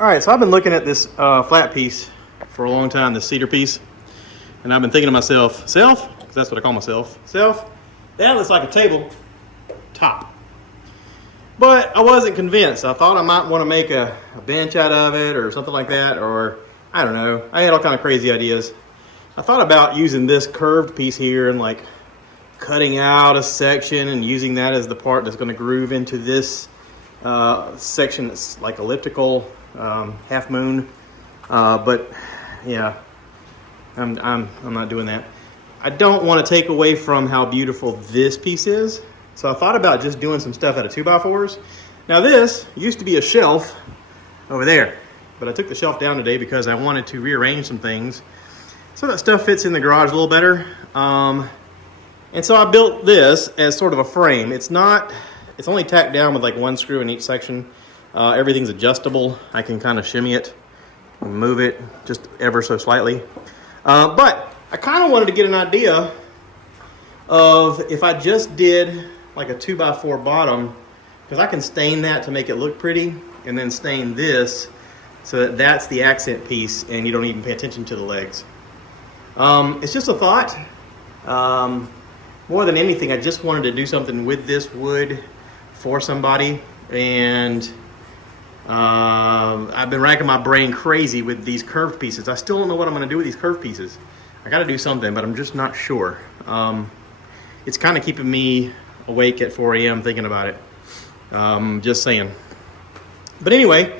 All right, so I've been looking at this flat piece for a long time, this cedar piece, and I've been thinking to myself, because that's what I call myself, that looks like a table top. But I wasn't convinced. I thought I might want to make a bench out of it or something like that, or I don't know. I had all kind of crazy ideas. I thought about using this curved piece here and like cutting out a section and using that as the part that's going to groove into this section that's like elliptical, half moon. But yeah, I'm not doing that. I don't want to take away from how beautiful this piece is. So I thought about just doing some stuff out of 2x4s. Now this used to be a shelf over there, but I took the shelf down today because I wanted to rearrange some things so that stuff fits in the garage a little better. And so I built this as sort of a frame. It's only tacked down with like one screw in each section. Everything's adjustable. I can kind of shimmy it and move it just ever so slightly. But I kind of wanted to get an idea of if I just did like a 2x4 bottom, because I can stain that to make it look pretty, and then stain this so that that's the accent piece and you don't even pay attention to the legs. It's just a thought. More than anything, I just wanted to do something with this wood for somebody, and I've been racking my brain crazy with these curved pieces. I still don't know what I'm going to do with these curved pieces. I got to do something, but I'm just not sure. It's kind of keeping me awake at 4 a.m. thinking about it. Just saying. But anyway,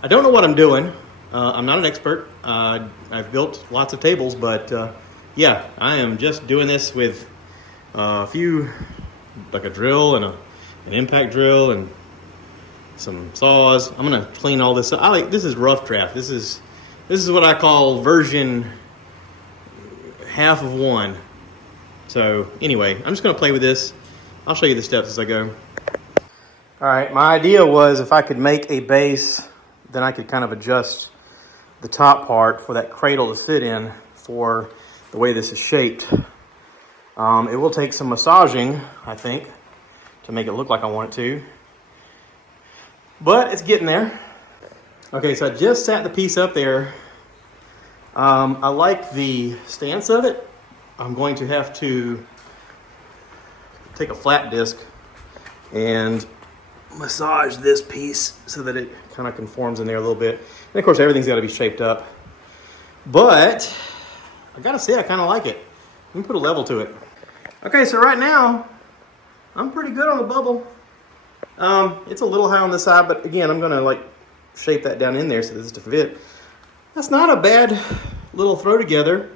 I don't know what I'm doing. I'm not an expert. I've built lots of tables, but yeah, I am just doing this with a few, like a drill and an impact drill and some saws. I'm gonna clean all this up. This is rough draft. This is what I call version half of one. So anyway, I'm just gonna play with this. I'll show you the steps as I go. All right, my idea was if I could make a base, then I could kind of adjust the top part for that cradle to sit in for the way this is shaped. It will take some massaging, I think, to make it look like I want it to. But it's getting there. Okay, so I just sat the piece up there. I like the stance of it. I'm going to have to take a flat disc and massage this piece so that it kind of conforms in there a little bit. And of course, everything's got to be shaped up. But I gotta say, I kind of like it. Let me put a level to it. Okay, so right now, I'm pretty good on the bubble. It's a little high on the side, but again, I'm gonna like shape that down in there so this is to fit. That's not a bad little throw together.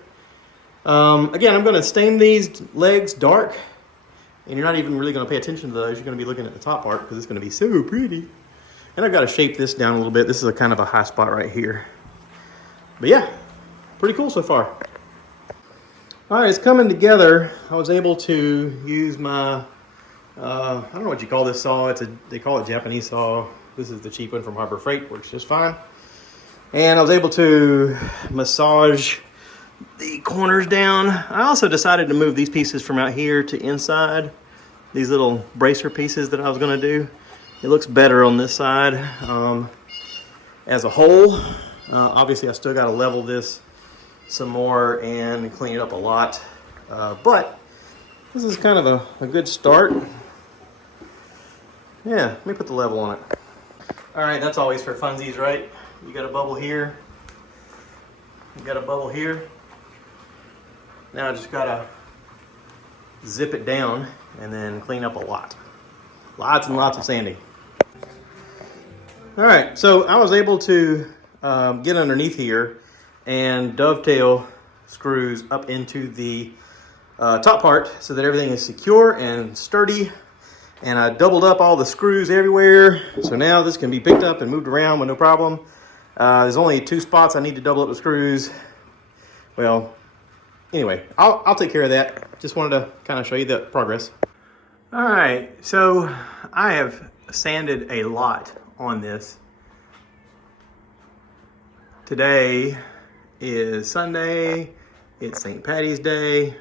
Again, I'm gonna stain these legs dark, and you're not even really gonna pay attention to those. You're gonna be looking at the top part because it's gonna be so pretty. And I've got to shape this down a little bit. This is a kind of a high spot right here. But yeah, pretty cool so far. All right, it's coming together. I was able to use my, I don't know what you call this saw. They call it Japanese saw. This is the cheap one from Harbor Freight, works just fine. And I was able to massage the corners down. I also decided to move these pieces from out here to inside. These little bracer pieces that I was gonna do. It looks better on this side as a whole. Obviously, I still gotta level this some more and clean it up a lot. But this is kind of a good start. Yeah, let me put the level on it. All right, that's always for funsies, right? You got a bubble here. You got a bubble here. Now I just gotta zip it down and then clean up a lot. Lots and lots of sanding. All right, so I was able to get underneath here and dovetail screws up into the top part so that everything is secure and sturdy. And I doubled up all the screws everywhere. So now this can be picked up and moved around with no problem. There's only 2 spots I need to double up the screws. Well, anyway, I'll take care of that. Just wanted to kind of show you the progress. All right, so I have sanded a lot on this. Today is Sunday. It's St. Patty's Day.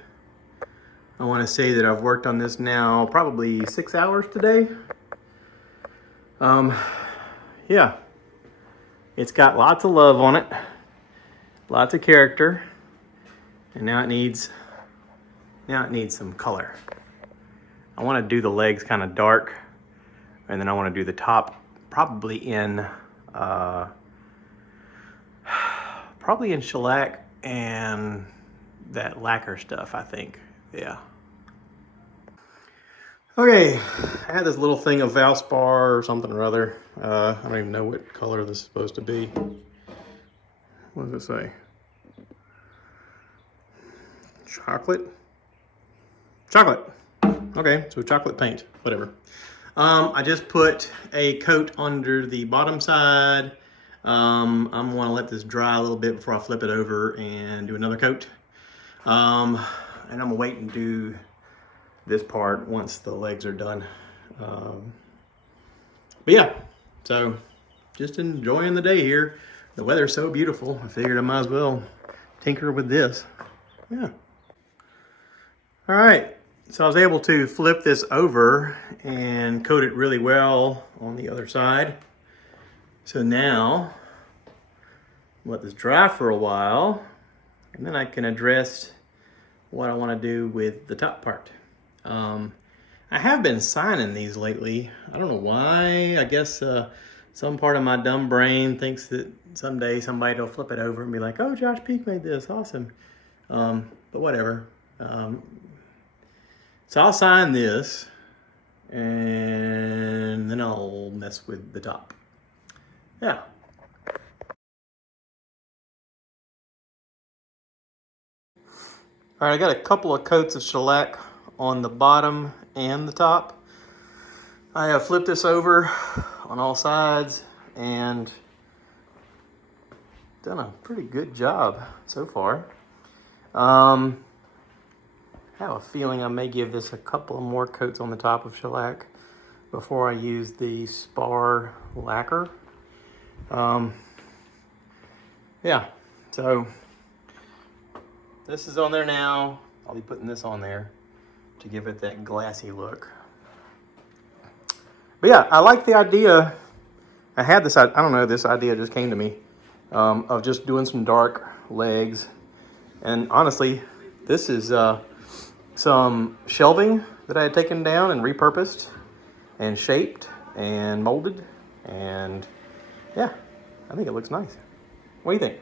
I want to say that I've worked on this now probably 6 hours today. Yeah, It's got lots of love on it, lots of character, and now it needs some color. I want to do the legs kind of dark, and then I want to do the top probably in shellac and that lacquer stuff, I think. Yeah. Okay, I had this little thing of SPAR or something or other. I don't even know what color this is supposed to be. What does it say? Chocolate? Chocolate. Okay, so chocolate paint, whatever. I just put a coat under the bottom side. I'm gonna let this dry a little bit before I flip it over and do another coat. And I'm gonna wait and do this part once the legs are done. But yeah, so just enjoying the day here. The weather's so beautiful, I figured I might as well tinker with this. Yeah. All right, so I was able to flip this over and coat it really well on the other side. So now, let this dry for a while, and then I can address what I want to do with the top part. I have been signing these lately. I don't know why. I guess some part of my dumb brain thinks that someday somebody will flip it over and be like, oh, Josh Peak made this, awesome. But whatever. So I'll sign this, and then I'll mess with the top. Yeah. All right, I got a couple of coats of shellac on the bottom and the top. I have flipped this over on all sides and done a pretty good job so far. I have a feeling I may give this a couple of more coats on the top of shellac before I use the SPAR lacquer. Yeah, so this is on there now. I'll be putting this on there to give it that glassy look. But yeah, I like the idea. I had this, I don't know, this idea just came to me of just doing some dark legs. And honestly, this is some shelving that I had taken down and repurposed and shaped and molded. And yeah, I think it looks nice. What do you think?